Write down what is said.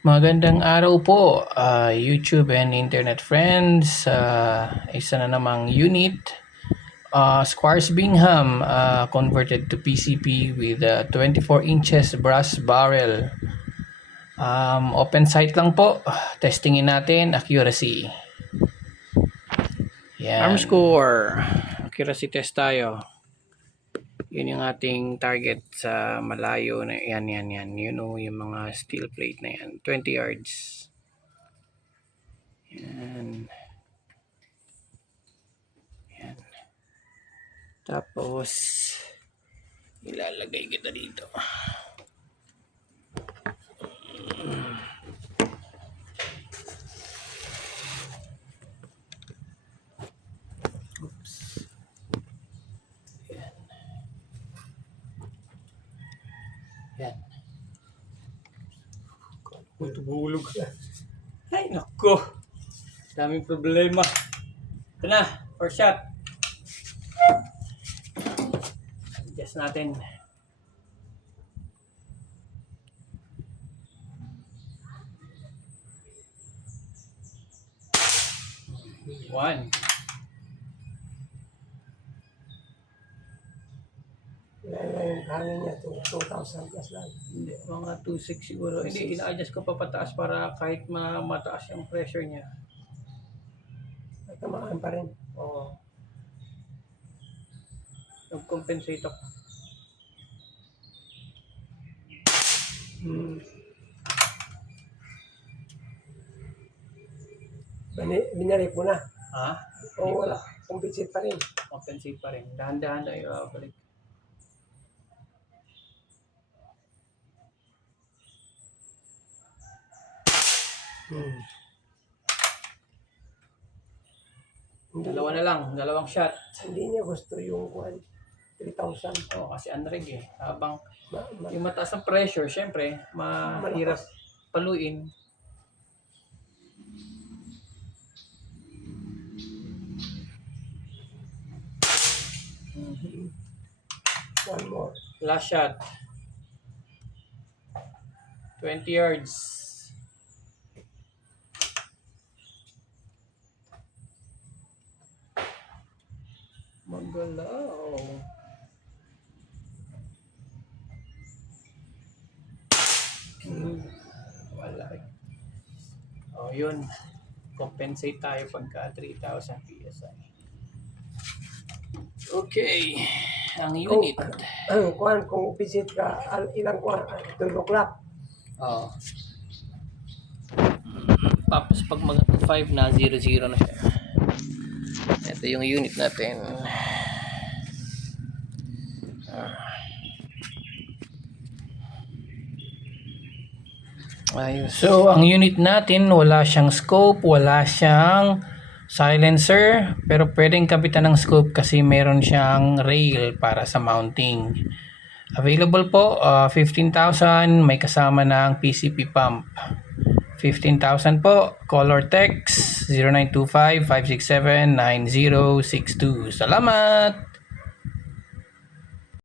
Magandang araw po, YouTube and internet friends. Isa na namang unit, Squires Bingham, converted to PCP with 24 inches brass barrel. Open sight lang po. Testingin natin accuracy. Yan. Arm score. Accuracy test tayo. Yun yung ating target sa malayo na yan. You know, yung mga steel plate na yan. 20 yards. Yan. Yan. Tapos ilalagay kita dito. Oops. Yan. Yan. Tulog. Ay, nako. Daming problema. Ito na, first shot. Adjust natin. One. Yung hangin niya, 2,000 plus lang. Hindi, mga 2.6 siguro. Hindi, ina-adjust ko pa pataas para kahit mataas yung pressure niya. Tamaan pa rin. Oo. Nag-compensate ako. Binalik mo na. Ha? O wala. Compensate pa rin. Compensate pa rin. Dahan-dahan na balik. Dalawa na lang. Dalawang shot. Hindi niya gusto yung 3,000. Oo, kasi unreg eh. Habang yung mataas ang pressure, syempre, mahirap paluin. One more. Last shot. 20 yards. Magalaw. Wala. Oh, yun. Compensate tayo pagka 3,000 PSI. Okay. Ang unit. Kung visit ka, ilang 12 o'clock. Oh. Tapos pag mag 5 na 0-0 na siya. Ito yung unit natin. Ayun. So, ang unit natin, wala siyang scope, wala siyang silencer, pero pwedeng kapitan ng scope kasi meron siyang rail para sa mounting. Available po, 15,000, may kasama ng PCP pump. 15,000 po, color text 0925-567-9062. Salamat!